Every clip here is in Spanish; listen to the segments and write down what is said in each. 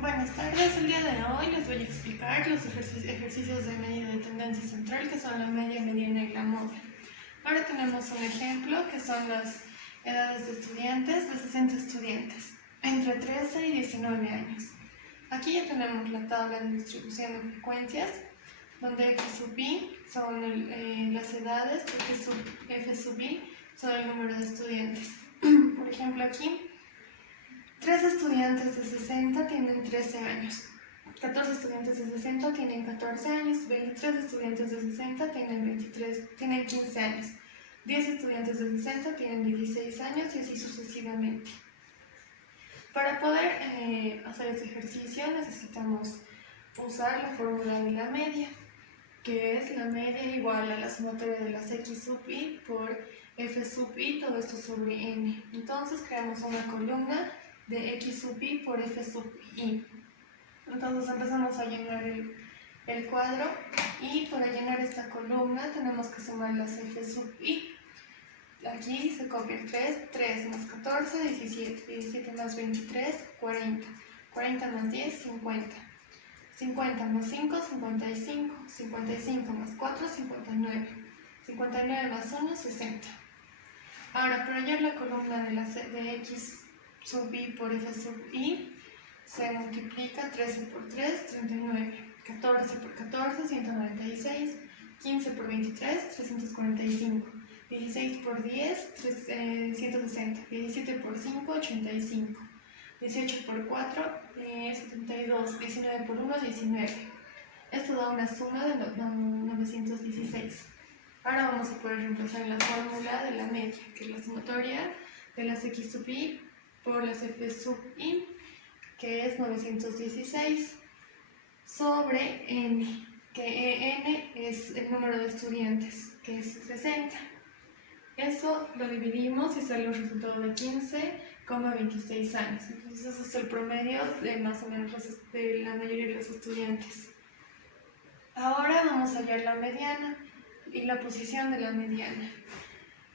Buenas tardes, el día de hoy les voy a explicar los ejercicios de medida de tendencia central, que son la media, mediana y la moda. Ahora tenemos un ejemplo que son las edades de estudiantes, de 60 estudiantes, entre 13 y 19 años. Aquí ya tenemos la tabla de distribución de frecuencias, donde X sub I son las edades, F sub I son el número de estudiantes. Por ejemplo, aquí 3 estudiantes de 60 tienen 13 años, 14 estudiantes de 60 tienen 14 años, 23 estudiantes de 60 tienen 15 años, 10 estudiantes de 60 tienen 16 años y así sucesivamente. Para poder hacer este ejercicio necesitamos usar la fórmula de la media, que es la media igual a la sumatoria de las X sub I por F sub I, todo esto sobre N. Entonces creamos una columna de X sub I por F sub I. Entonces empezamos a llenar el cuadro y para llenar esta columna tenemos que sumar las F sub I. Aquí se copia 3 más 14, 17, 17 más 23, 40, 40 más 10, 50, 50 más 5, 55, 55 más 4, 59, 59 más 1, 60. Ahora, para hallar la columna de X sub I por F sub I, se multiplica 13 por 3, 39, 14 por 14, 196, 15 por 23, 345, 16 por 10, 160, 17 por 5, 85, 18 por 4, 72, 19 por 1, 19. Esto da una suma de 916. Ahora vamos a poder reemplazar la fórmula de la media, que es la sumatoria de las X sub I por las F sub I, que es 916, sobre N, que N es el número de estudiantes, que es 60. Eso lo dividimos y sale un resultado de 15,26 años. Entonces ese es el promedio de más o menos de la mayoría de los estudiantes. Ahora vamos a hallar la mediana y la posición de la mediana.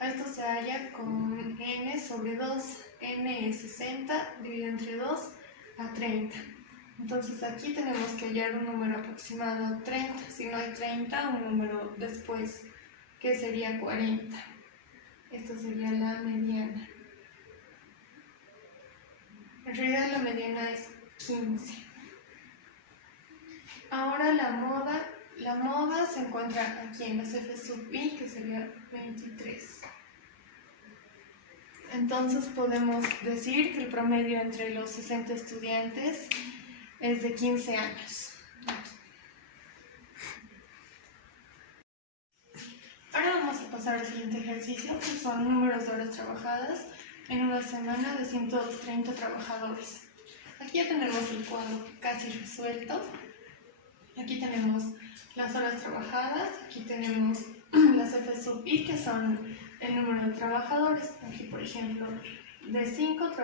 Esto se halla con N sobre 2. N es 60, dividido entre 2 a 30. Entonces aquí tenemos que hallar un número aproximado 30. Si no hay 30, un número después, que sería 40. Esto sería la mediana. En realidad la mediana es 15. Ahora la moda se encuentra aquí en las F sub I, que sería 23. Entonces podemos decir que el promedio entre los 60 estudiantes es de 15 años. Ahora vamos a pasar al siguiente ejercicio, que son números de horas trabajadas en una semana de 130 trabajadores. Aquí ya tenemos el cuadro casi resuelto. Aquí tenemos las horas trabajadas, aquí tenemos las F sub I, que son el número de trabajadores. Aquí, por ejemplo, de 130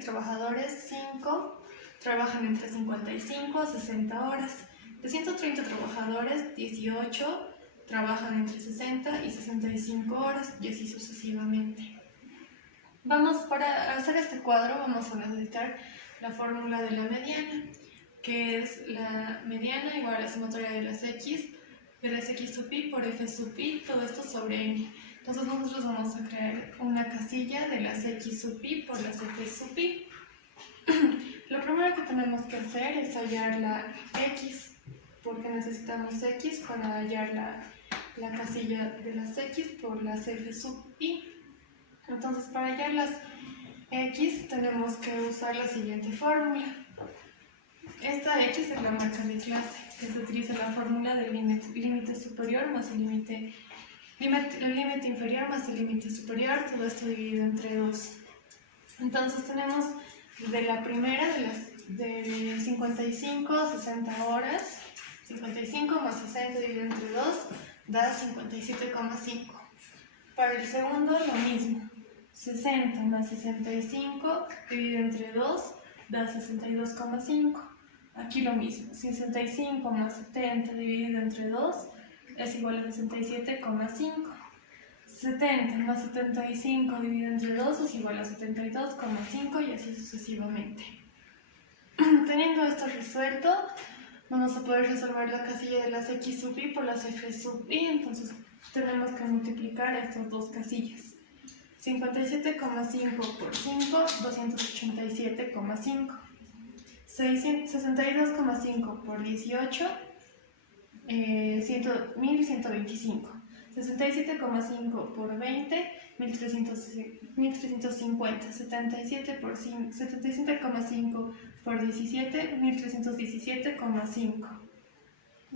trabajadores, 5 trabajan entre 55 a 60 horas. De 130 trabajadores, 18 trabajan entre 60 y 65 horas, y así sucesivamente. Para hacer este cuadro vamos a necesitar la fórmula de la mediana, que es la mediana igual a la sumatoria de las X sub I por F sub I, todo esto sobre N. Entonces nosotros vamos a crear una casilla de las X sub I por las F sub I. Lo primero que tenemos que hacer es hallar la X, porque necesitamos X para hallar la casilla de las X por las F sub I. Entonces, para hallar las X tenemos que usar la siguiente fórmula. Esta X es la marca de clase, que se utiliza la fórmula del límite superior más el límite inferior más el límite superior, todo esto dividido entre 2. Entonces tenemos de la primera, de 55 a 60 horas, 55 más 60 dividido entre 2 da 57,5. Para el segundo lo mismo, 60 más 65 dividido entre 2 da 62,5. Aquí lo mismo, 65 más 70 dividido entre 2 es igual a 67,5. 70 más 75 dividido entre 2 es igual a 72,5 y así sucesivamente. Teniendo esto resuelto, vamos a poder resolver la casilla de las x sub i por las f sub i, entonces tenemos que multiplicar estas dos casillas. 57,5 por 5, 287,5. 62,5 por 18, 1125. 67,5 por 20, 1350. 77,5 por 17, 1317,5.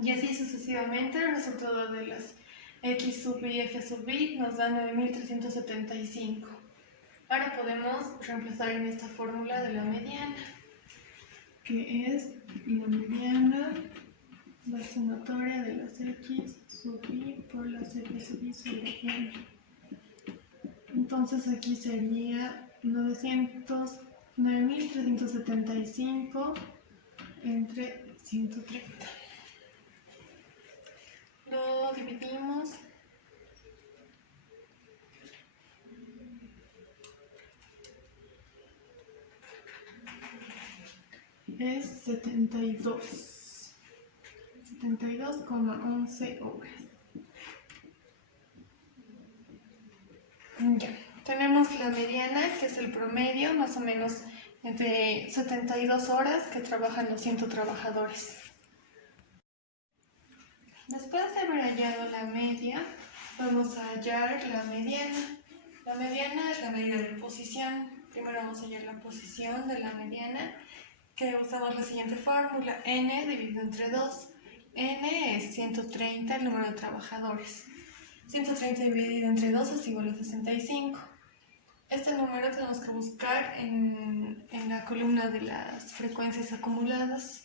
Y así sucesivamente, el resultado de las x sub i y f sub i nos da 9375. Ahora podemos reemplazar en esta fórmula de la mediana, que es la mediana, la sumatoria de las x sub i por las f sub i sobre n. Entonces aquí sería 9375 entre 130. Lo dividimos. Es 72,11 horas. Ya, tenemos la mediana, que es el promedio, más o menos entre 72 horas que trabajan los 100 trabajadores. Después de haber hallado la media, vamos a hallar la mediana. La mediana es la medida de posición. Primero vamos a hallar la posición de la mediana, que usamos la siguiente fórmula: n dividido entre 2. N es 130, el número de trabajadores. 130 dividido entre 2 es igual a 65. Este número tenemos que buscar en la columna de las frecuencias acumuladas.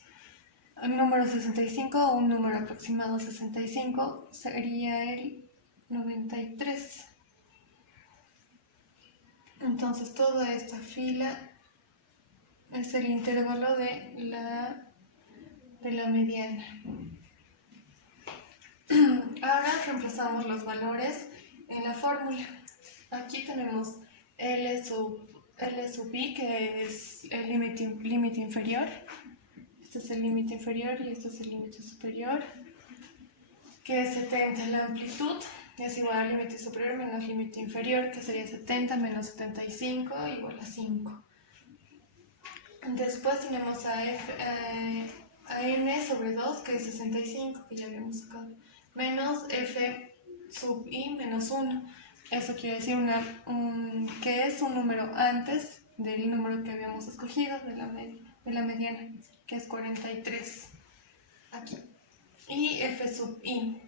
El número 65, o un número aproximado 65, sería el 93. Entonces toda esta fila es el intervalo de la mediana. Ahora reemplazamos los valores en la fórmula. Aquí tenemos L sub i, que es el límite inferior. Este es el límite inferior y este es el límite superior, que es 70. La amplitud es igual al límite superior menos límite inferior, que sería 70 menos 75 igual a 5. Después tenemos a n sobre 2, que es 65, que ya habíamos sacado, menos f sub i menos 1. Eso quiere decir que es un número antes del número que habíamos escogido de la mediana, que es 43, aquí. Y f sub i,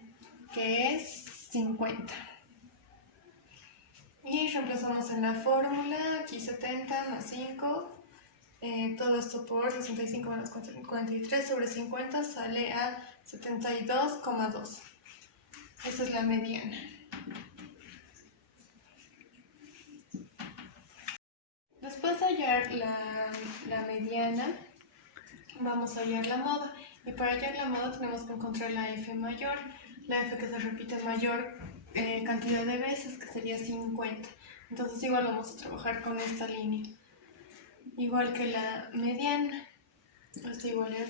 que es 50. Y reemplazamos en la fórmula, aquí 70 más 5. Todo esto por 65 menos 43 sobre 50 sale a 72,2. Esa es la mediana. Después de hallar la mediana, vamos a hallar la moda. Y para hallar la moda tenemos que encontrar la f mayor, la f que se repite mayor cantidad de veces, que sería 50. Entonces igual vamos a trabajar con esta línea. Igual que la mediana, esta igual es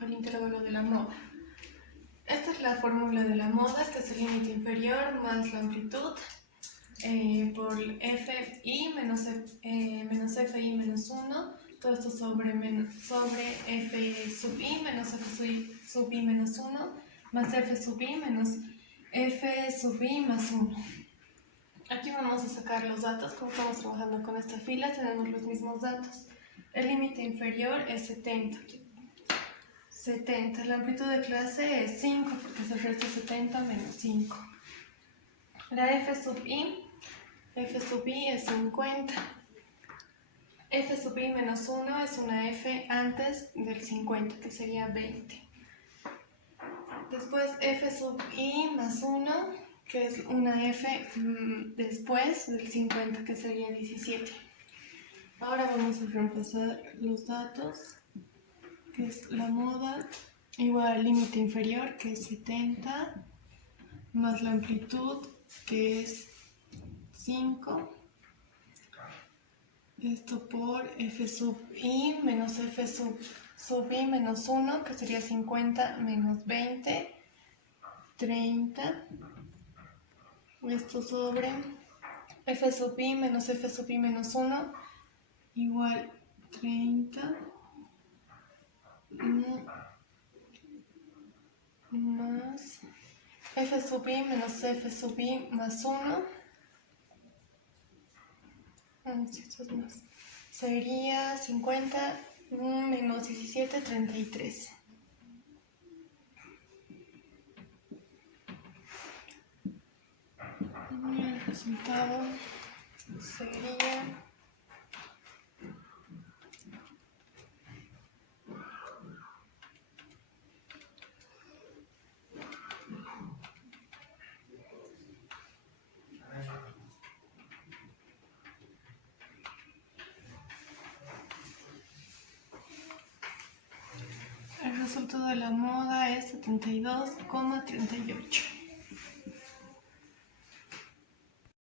el intervalo de la moda. Esta es la fórmula de la moda, que es el límite inferior más la amplitud por fi menos fi menos 1, todo esto sobre f sub i menos f sub i menos 1, más f sub i menos f sub i más 1. Aquí vamos a sacar los datos. Como estamos trabajando con esta fila, tenemos los mismos datos. El límite inferior es 70. 70. La amplitud de clase es 5, porque se resta 70 menos 5. La f sub i es 50. F sub i menos 1 es una f antes del 50, que sería 20. Después f sub i más 1, que es una f después del 50, que sería 17. Ahora vamos a reemplazar los datos, que es la moda igual al límite inferior, que es 70, más la amplitud, que es 5. Esto por f sub i menos f sub i menos 1, que sería 50 menos 20, 30. Esto sobre f sub i menos f sub i menos 1 igual 30 más f sub i menos f sub i más 1. Esto es más. Sería 50 menos 17, 33. Y el resultado sería el resultado de la moda es 72,38.